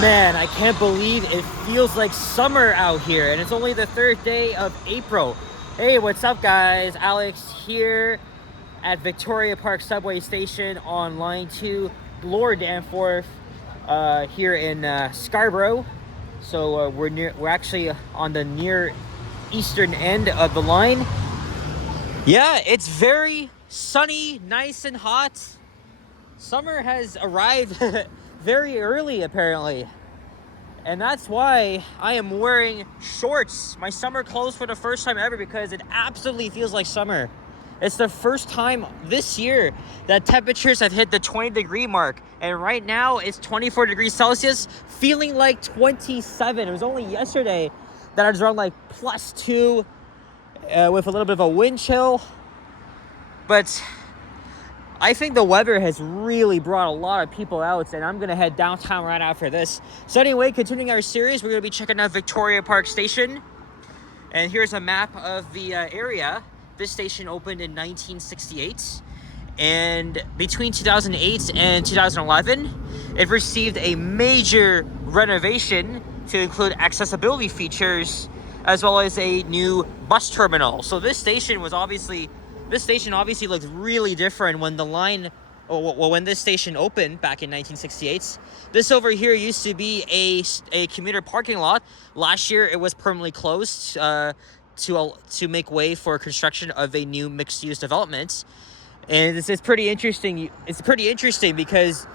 Man, I can't believe it feels like summer out here, and it's only the third day of April. Hey, what's up, guys? Alex here at Victoria Park Subway Station on Line 2, Bloor Danforth, here in Scarborough. So we're actually on the near eastern end of the line. Yeah, it's very sunny, nice and hot. Summer has arrived very early, apparently. And that's why I am wearing shorts, my summer clothes, for the first time ever, because it absolutely feels like summer. It's the first time this year that temperatures have hit the 20-degree mark. And right now it's 24 degrees Celsius, feeling like 27. It was only yesterday that I was around like +2 with a little bit of a wind chill. But I think the weather has really brought a lot of people out, and I'm going to head downtown right after this. So anyway, continuing our series, we're going to be checking out Victoria Park Station. And here's a map of the area. This station opened in 1968. And between 2008 and 2011, it received a major renovation to include accessibility features, as well as a new bus terminal. So this station obviously looked really different when when this station opened back in 1968. This over here used to be a commuter parking lot. Last year, it was permanently closed to make way for construction of a new mixed-use development. And it's pretty interesting. It's pretty interesting because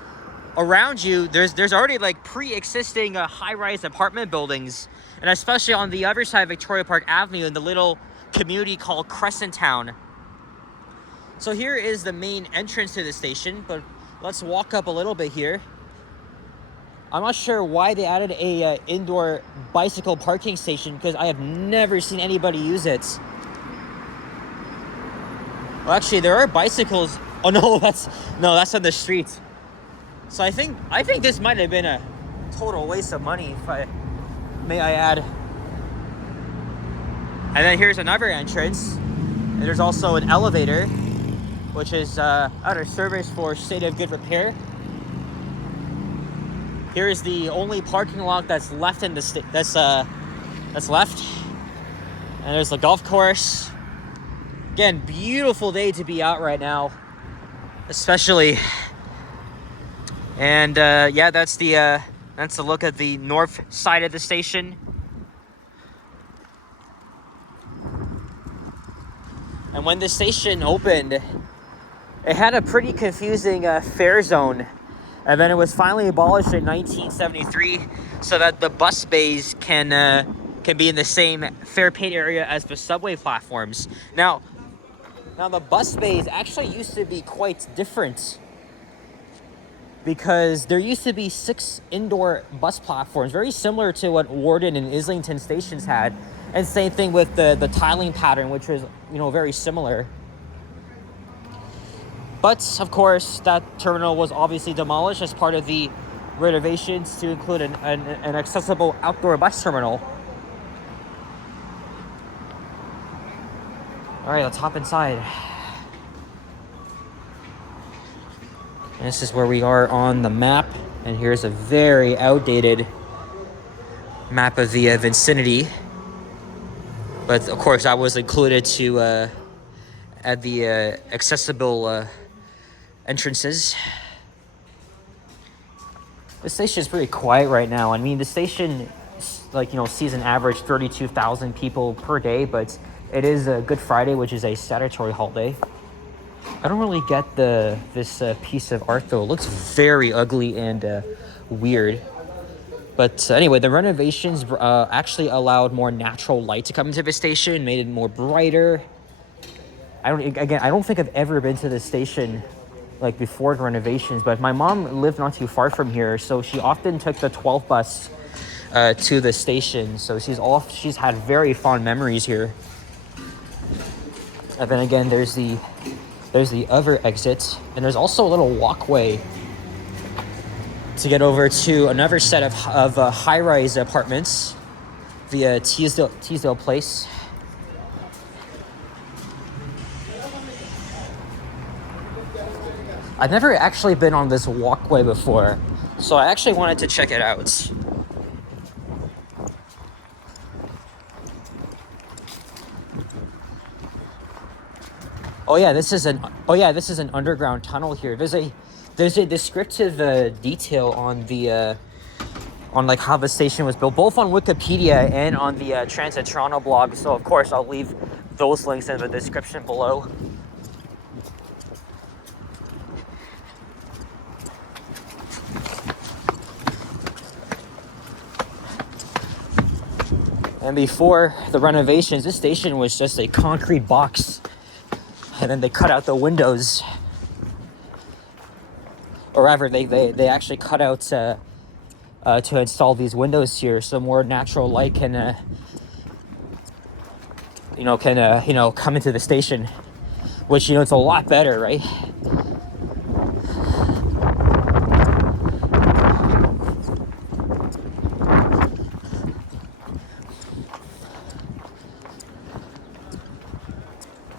around you, there's already like pre-existing high-rise apartment buildings, and especially on the other side of Victoria Park Avenue in the little community called Crescent Town. So here is the main entrance to the station, but let's walk up a little bit here. I'm not sure why they added a indoor bicycle parking station, because I have never seen anybody use it. Well, actually, there are bicycles. Oh no, that's on the street. So I think this might have been a total waste of money, may I add. And then here's another entrance, and there's also an elevator, which is out of service for state of good repair. Here is the only parking lot that's left in the that's left, and there's the golf course. Again, beautiful day to be out right now, especially. And yeah, that's the look at the north side of the station. And when the station opened, it had a pretty confusing fare zone, and then it was finally abolished in 1973 so that the bus bays can be in the same fare paid area as the subway platforms. Now the bus bays actually used to be quite different, because there used to be 6 indoor bus platforms, very similar to what Warden and Islington stations had, and same thing with the tiling pattern, which was very similar. But, of course, that terminal was obviously demolished as part of the renovations to include an accessible outdoor bus terminal. All right, let's hop inside. And this is where we are on the map. And here's a very outdated map of the vicinity. But, of course, that was included to add the accessible entrances. The station is pretty quiet right now. I mean, the station, sees an average 32,000 people per day, but it is a Good Friday, which is a statutory holiday. I don't really get this piece of art, though. It looks very ugly and weird. But anyway, the renovations actually allowed more natural light to come into the station, made it more brighter. I don't think I've ever been to this station before the renovations, but my mom lived not too far from here, so she often took the 12 bus to the station. So she's had very fond memories here. And then again, there's the other exit, and there's also a little walkway to get over to another set of high-rise apartments via Teesdale Place. I've never actually been on this walkway before, So I actually wanted to check it out. Oh yeah, this is an underground tunnel here. There's a descriptive detail on the on like how the station was built, both on Wikipedia and on the Transit Toronto blog. So of course I'll leave those links in the description below. And before the renovations, this station was just a concrete box. And then they cut out the windows. Or rather, they actually cut out to install these windows here so more natural light can, come into the station. Which, it's a lot better, right?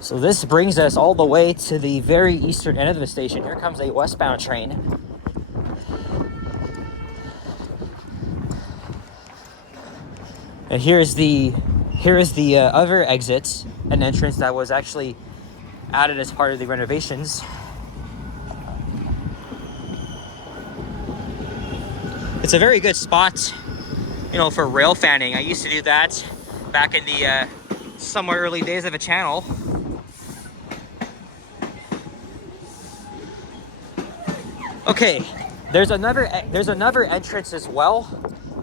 So this brings us all the way to the very eastern end of the station. Here comes a westbound train. And here is the other exit and entrance that was actually added as part of the renovations. It's a very good spot, for rail fanning. I used to do that back in the somewhat early days of the channel. Okay, there's another entrance as well.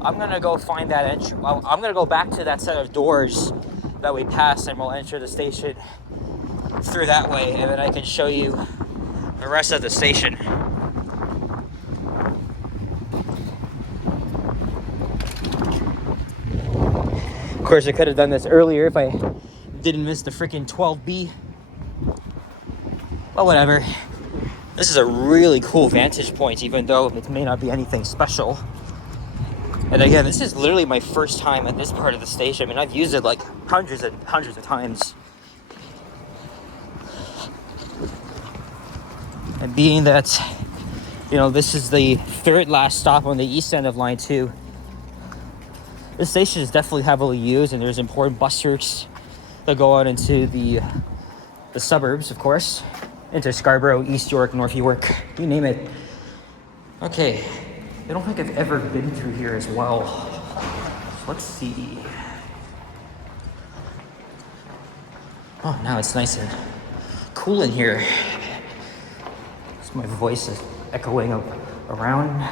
I'm gonna go find that entrance. Well, I'm gonna go back to that set of doors that we passed, and we'll enter the station through that way, and then I can show you the rest of the station. Of course, I could have done this earlier if I didn't miss the freaking 12B. But whatever. This is a really cool vantage point, even though it may not be anything special. And again, this is literally my first time at this part of the station. I mean, I've used it like hundreds and hundreds of times. And being that, this is the third last stop on the east end of Line 2, this station is definitely heavily used, and there's important bus routes that go out into the suburbs, of course. Into Scarborough, East York, North York, you name it. Okay, I don't think I've ever been through here as well. So let's see. Oh, now it's nice and cool in here. So my voice is echoing up around.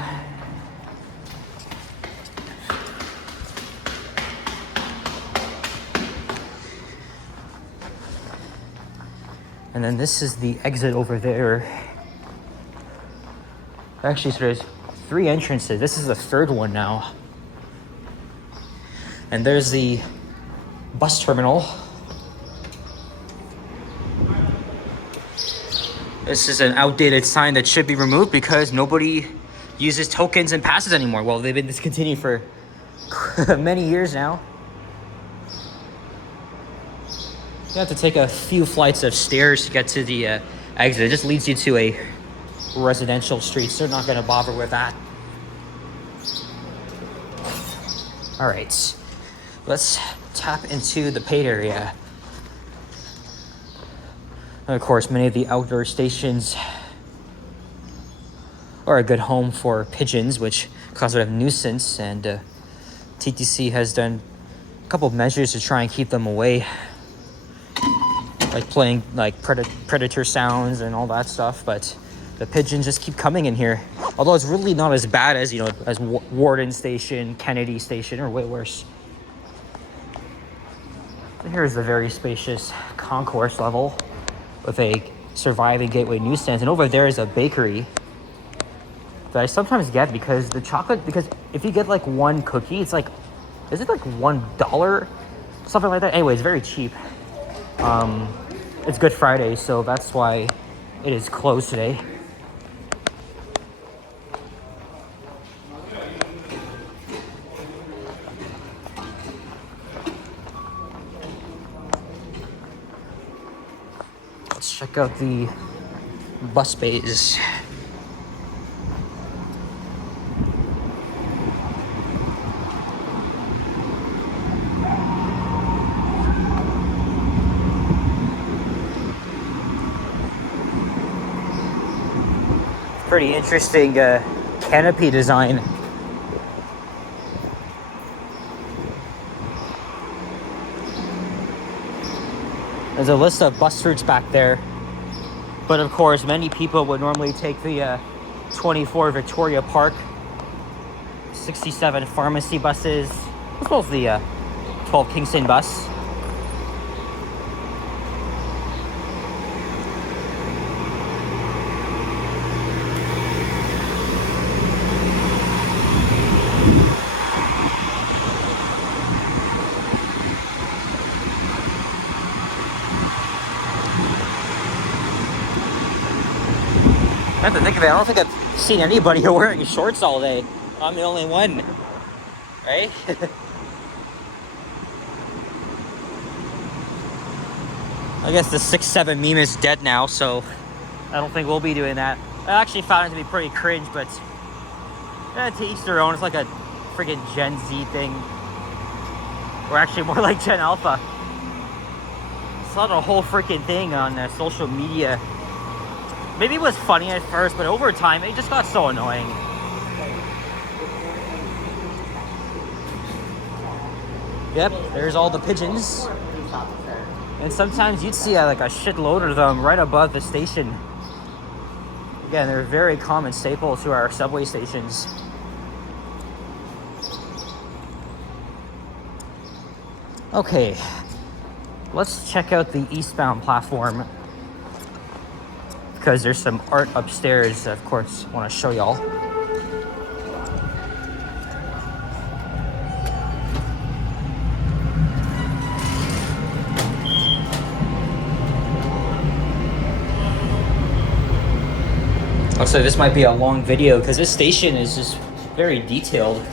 And then this is the exit over there. Actually, so there's 3 entrances. This is the third one now. And there's the bus terminal. This is an outdated sign that should be removed because nobody uses tokens and passes anymore. Well, they've been discontinued for many years now. You have to take a few flights of stairs to get to the exit. It just leads you to a residential street, so they're not going to bother with that. All right, let's tap into the paid area. And of course, many of the outdoor stations are a good home for pigeons, which cause a bit of nuisance, and TTC has done a couple of measures to try and keep them away. Like playing like predator sounds and all that stuff, but the pigeons just keep coming in here. Although it's really not as bad as as Warden Station, Kennedy Station, or way worse. So here's the very spacious concourse level with a surviving gateway newsstand, and over there is a bakery that I sometimes get because if you get like one cookie, it's like, is it like $1? Something like that. Anyway, it's very cheap. It's Good Friday, so that's why it is closed today. Let's check out the bus bays. Pretty interesting canopy design. There's a list of bus routes back there. But of course, many people would normally take the 24 Victoria Park, 67 pharmacy buses, as well as the 12 Kingston bus. I have to think of it, I don't think I've seen anybody wearing shorts all day. I'm the only one, right? I guess the 6'7" meme is dead now, so I don't think we'll be doing that. I actually found it to be pretty cringe, but to each their own. It's like a friggin' Gen Z thing. Or actually more like Gen Alpha. It's not a whole freaking thing on social media. Maybe it was funny at first, but over time, it just got so annoying. Yep, there's all the pigeons. And sometimes you'd see like a shitload of them right above the station. Again, they're a very common staple to our subway stations. Okay, let's check out the eastbound platform, because there's some art upstairs, of course, I want to show y'all. Also, this might be a long video because this station is just very detailed.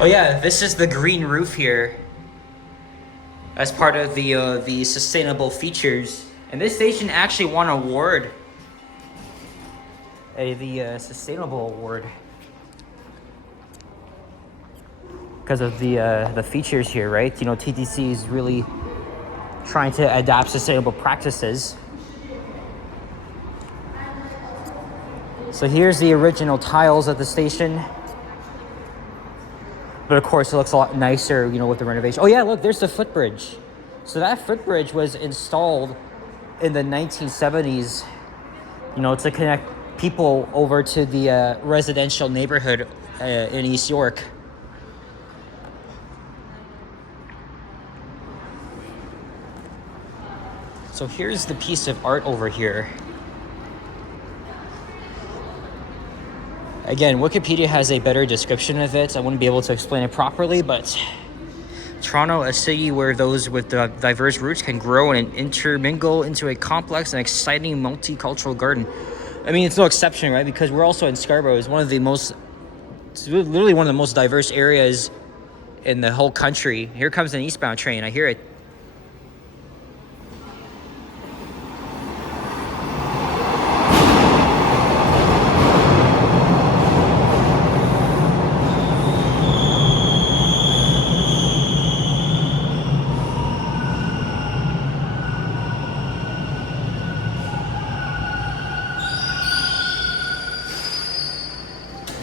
Oh yeah, this is the green roof here as part of the sustainable features. And this station actually won an award, the sustainable award, because of the features here, right? You know, TTC is really trying to adapt sustainable practices. So here's the original tiles of the station. But of course, it looks a lot nicer, you know, with the renovation. Oh yeah, look, there's the footbridge. So that footbridge was installed in the 1970s, you know, to connect people over to the residential neighborhood in East York. So here's the piece of art over here. Again, Wikipedia has a better description of it. I wouldn't be able to explain it properly, but Toronto, a city where those with diverse roots can grow and intermingle into a complex and exciting multicultural garden. I mean, it's no exception, right? Because we're also in Scarborough. It's literally one of the most diverse areas in the whole country. Here comes an eastbound train. I hear it.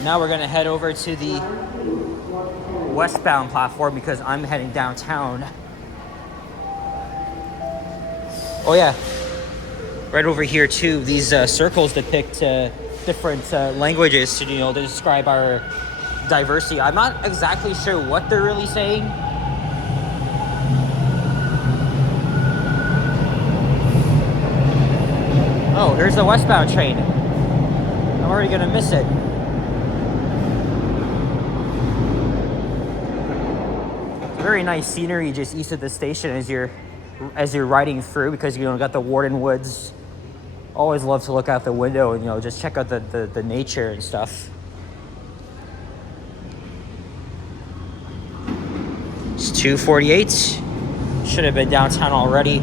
Now we're gonna head over to the westbound platform because I'm heading downtown. Oh yeah, right over here too. These circles depict different languages to, you know, to describe our diversity. I'm not exactly sure what they're really saying. Oh, there's the westbound train. I'm already gonna miss it. Very nice scenery just east of the station as you're riding through, because, you know, got the Warden Woods. Always love to look out the window and, you know, just check out the nature and stuff. It's 2:48. Should have been downtown already.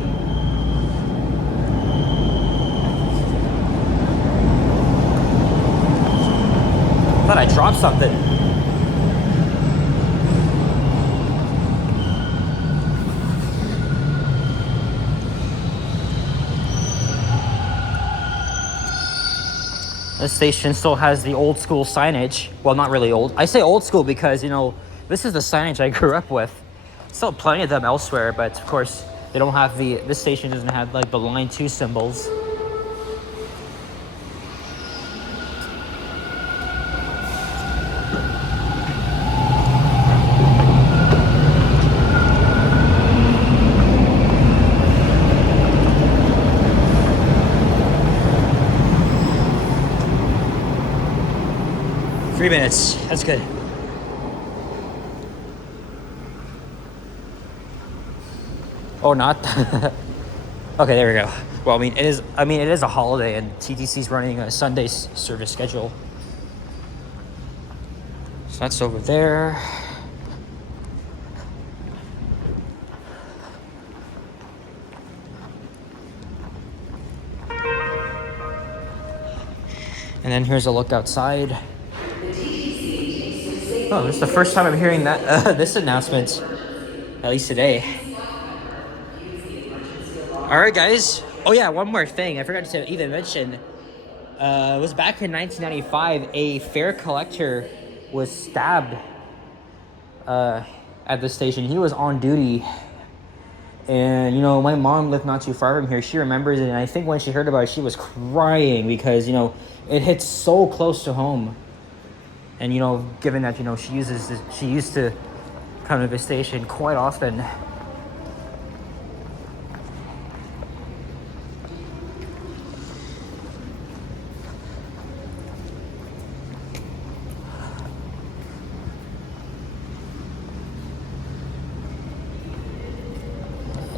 Thought I dropped something. This station still has the old school signage. Well, not really old. I say old school because, you know, this is the signage I grew up with. Still plenty of them elsewhere, but of course, they don't have this station doesn't have like the line 2 symbols. Three minutes. That's good. Oh, not. Okay, there we go. Well, it is a holiday, and TTC's running a Sunday service schedule. So that's over there. And then here's a look outside. Oh, this is the first time I'm hearing that this announcement, at least today. All right, guys. Oh yeah, one more thing. I forgot to even mention. It was back in 1995. A fare collector was stabbed at the station. He was on duty. And, you know, my mom lived not too far from here. She remembers it. And I think when she heard about it, she was crying because, you know, it hits so close to home. And, you know, given that, you know, she used to come to the station quite often.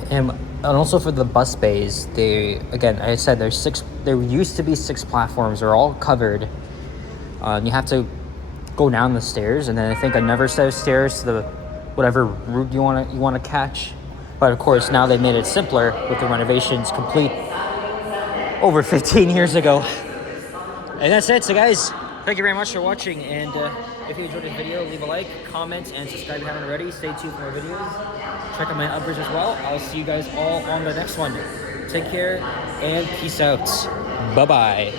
And also for the bus bays, again, I said there used to be 6 platforms. They're all covered. You have to go down the stairs, and then I think another set of stairs to the whatever route you want to catch. But of course, now they've made it simpler with the renovations complete over 15 years ago. And that's it. So guys, thank you very much for watching. And if you enjoyed this video, leave a like, comment, and subscribe if you haven't already. Stay tuned for more videos. Check out my others as well. I'll see you guys all on the next one. Take care and peace out. Bye-bye.